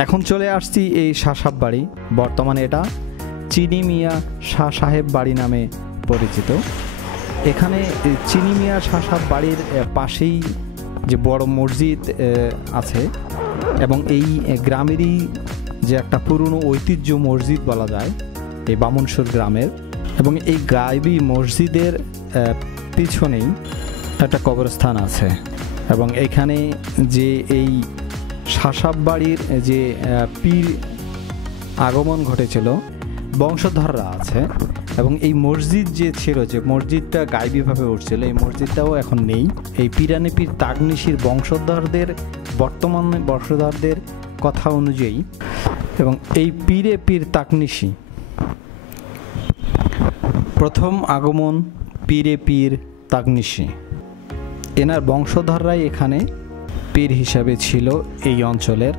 এখন চলে আসছি এই শাহ সাহেব বাড়ি। বর্তমানে এটা চিনি মিয়া শাহ সাহেব বাড়ি নামে পরিচিত। এখানে চিনি মিয়া শাহ সাহেব বাড়ির পাশেই যে বড় মসজিদ আছে এবং এই গ্রামেরই যে একটা পুরনো ঐতিহ্য মসজিদ বলা যায় এই বামুনসুর গ্রামের, এবং এই গায়বী মসজিদের পিছনেই একটা কবরস্থান আছে। এবং এখানে যে এই শাহ সাহেব বাড়ির যে পীর আগমন ঘটেছিল বংশধররা আছে, এবং এই মসজিদ যে ছিল, যে মসজিদটা গায়বীভাবে উঠছিল, এই মসজিদটাও এখন নেই। এই পীরানে পীর তাগনিশির বংশধরদের বংশধরদের কথা অনুযায়ী, এবং এই পীরে পীর তাগনিশি প্রথম আগমন পীরে পীর তাগনিশি, এনার বংশধররাই এখানে পীর হিসাবে ছিল এই অঞ্চলের।